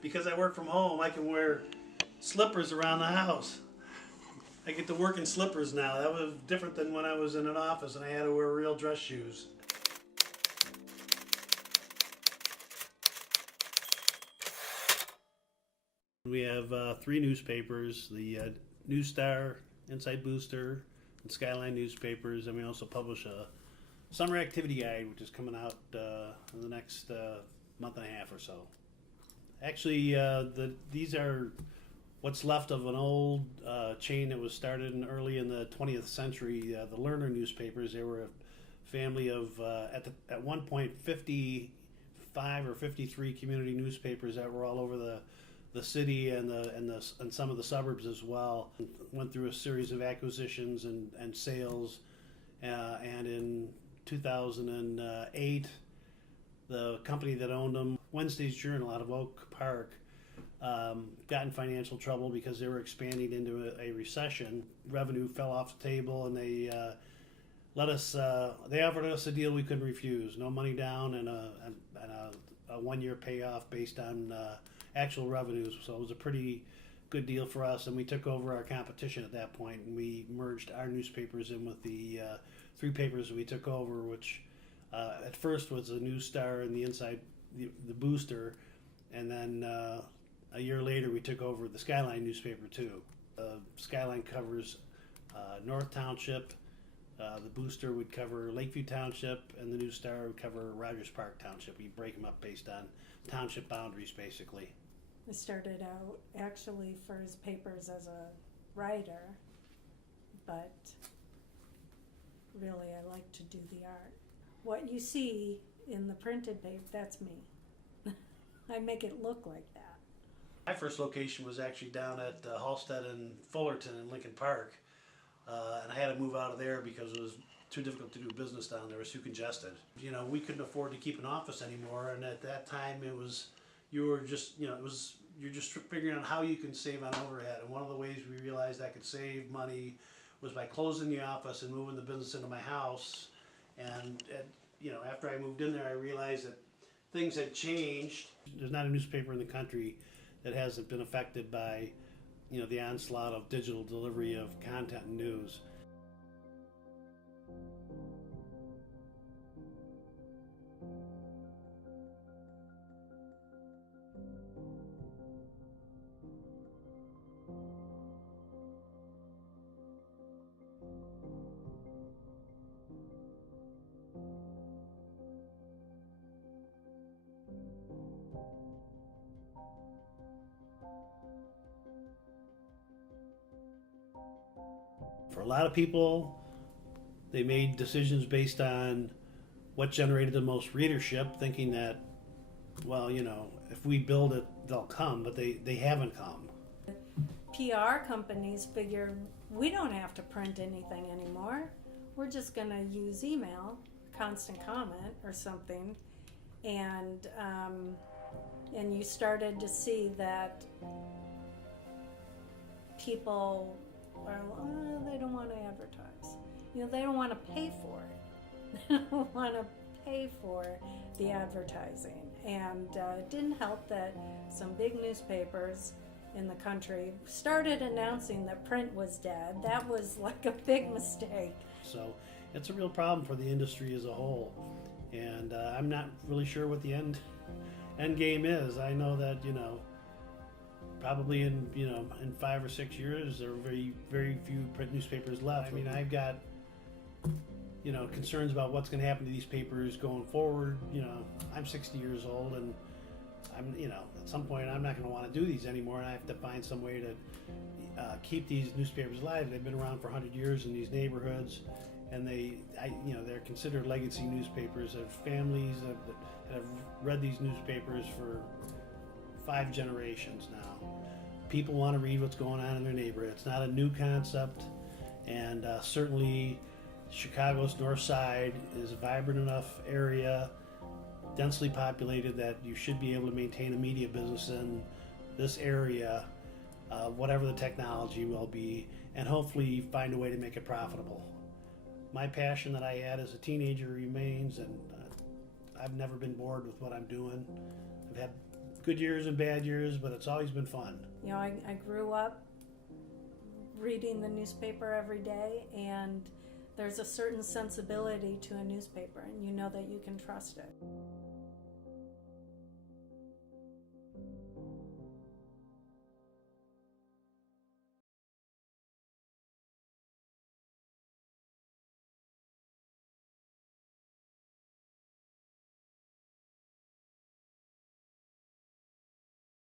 Because I work from home, I can wear slippers around the house. I get to work in slippers now. That was different than when I was in an office and I had to wear real dress shoes. We have three newspapers, the News Star, Inside Booster, and Skyline newspapers, and we also publish a summer activity guide, which is coming out in the next month and a half or so. Actually, these are what's left of an old chain that was started early in the 20th century, the Lerner Newspapers. They were a family of, at one point, 55 or 53 community newspapers that were all over the city and some of the suburbs as well. Went through a series of acquisitions and sales, and in 2008, the company that owned them, Wednesday's Journal out of Oak Park, got in financial trouble because they were expanding into a recession. Revenue fell off the table, and they offered us a deal we couldn't refuse. No money down and a 1-year payoff based on actual revenues. So it was a pretty good deal for us, and we took over our competition at that point, and we merged our newspapers in with the three papers we took over, which at first was the News Star and the Inside, the Booster, and then a year later we took over the Skyline newspaper too. Skyline covers North Township, the Booster would cover Lakeview Township, and the News Star would cover Rogers Park Township. We break them up based on township boundaries, basically. I started out actually for his papers as a writer, but really I like to do the art. What you see in the printed paper, that's me. I make it look like that. My first location was actually down at Halstead and Fullerton in Lincoln Park, and I had to move out of there because it was too difficult to do business down there. It was too congested. You know, we couldn't afford to keep an office anymore, and at that time you're just figuring out how you can save on overhead. And one of the ways we realized I could save money was by closing the office and moving the business into my house. And after I moved in there, I realized that things had changed. There's not a newspaper in the country that hasn't been affected by, the onslaught of digital delivery of content and news. For a lot of people, they made decisions based on what generated the most readership, thinking that, well, if we build it, they'll come, but they haven't come. PR companies figure we don't have to print anything anymore. We're just going to use email, constant comment or something, and you started to see that people they don't want to advertise. They don't want to pay for it. They don't want to pay for the advertising. And it didn't help that some big newspapers in the country started announcing that print was dead. That was like a big mistake. So it's a real problem for the industry as a whole. And I'm not really sure what the end game is. I know that, probably in 5 or 6 years, there are very, very few print newspapers left. I mean, I've got, concerns about what's going to happen to these papers going forward. I'm 60 years old, and I'm, at some point I'm not going to want to do these anymore, and I have to find some way to keep these newspapers alive. They've been around for 100 years in these neighborhoods, and they're considered legacy newspapers. There are families that have read these newspapers for 5 generations now. People want to read what's going on in their neighborhood. It's not a new concept, and certainly Chicago's North Side is a vibrant enough area densely populated, that you should be able to maintain a media business in this area, whatever the technology will be, and hopefully find a way to make it profitable. My passion that I had as a teenager remains, and I've never been bored with what I'm doing. I've had good years and bad years, but it's always been fun. You know, I grew up reading the newspaper every day, and there's a certain sensibility to a newspaper, and you know that you can trust it.